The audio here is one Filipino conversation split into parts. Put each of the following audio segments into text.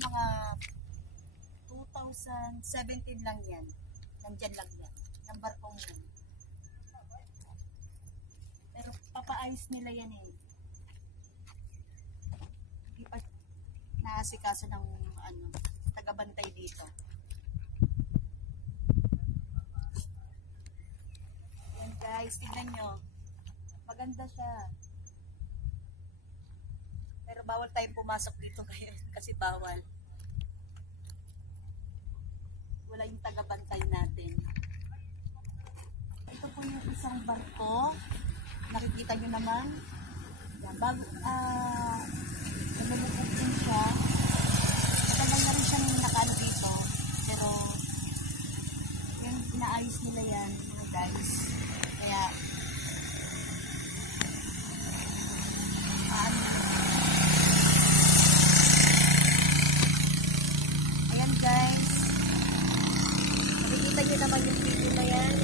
mga 2017 lang yan. Nandyan lang yan. Ng barkong yan. Pero papaayos nila yan eh. Hindi pa naasikaso ng tagabantay dito. Yan guys, tignan nyo. Maganda siya. Pero bawal tayong pumasok dito ngayon kasi bawal. Wala yung tagabantay natin. Ito po yung isang barko. Nakikita nyo naman. Yan, bago, namulukot din siya. Matagal na rin siyang nakano dito. Pero, yung inaayos nila yan, mga guys. Kaya, ayan guys. Nakikita nyo naman yung video na yan,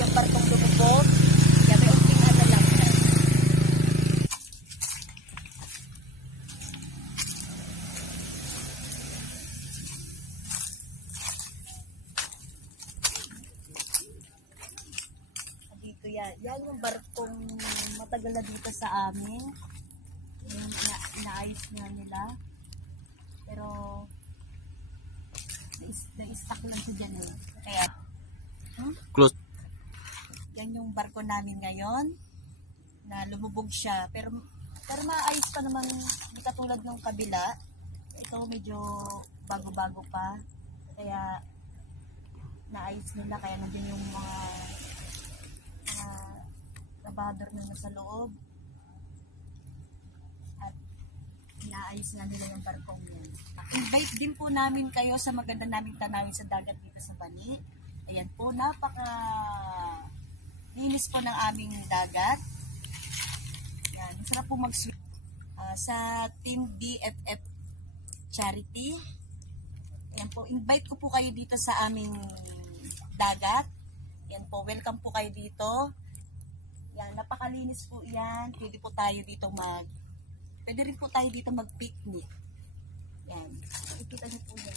yung barkong lumubog. Kaya may unting lang yan. Dito yan. Yan yung barkong matagal na dito sa amin. Yung inaayos nga nila. Pero na-stuck lang siya dyan eh. Kaya Close. yan yung barko namin ngayon na lumubog siya. Pero maayos pa naman, hindi katulad ng kabila. Ito medyo bago-bago pa. Kaya naayos nila. Kaya nandun yung mga trabahador na nasa loob. At inaayos nga nila yung barkong yan. Invite din po namin kayo sa maganda naming tanawin sa dagat dito sa Bani. Ayan po, napaka linis po ng aming dagat. Yan, masarap po mag-swim sa Team BFF Charity. Ayan po, invite ko po kayo dito sa aming dagat. Ayan po, welcome po kayo dito. Yan, napakalinis po yan. Pwede po tayo dito pwede rin po tayo dito mag-picnic. Yan, nakikita niyo po yan.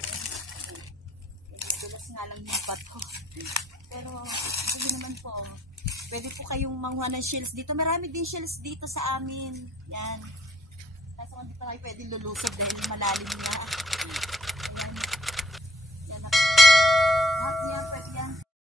Dulas nga lang yung bat ko. Pero, pwede naman po. Pwede po kayong manguha ng shells dito. Marami din shells dito sa amin. Yan. Kaso dito kayo pwede lulusog dahil malalim na.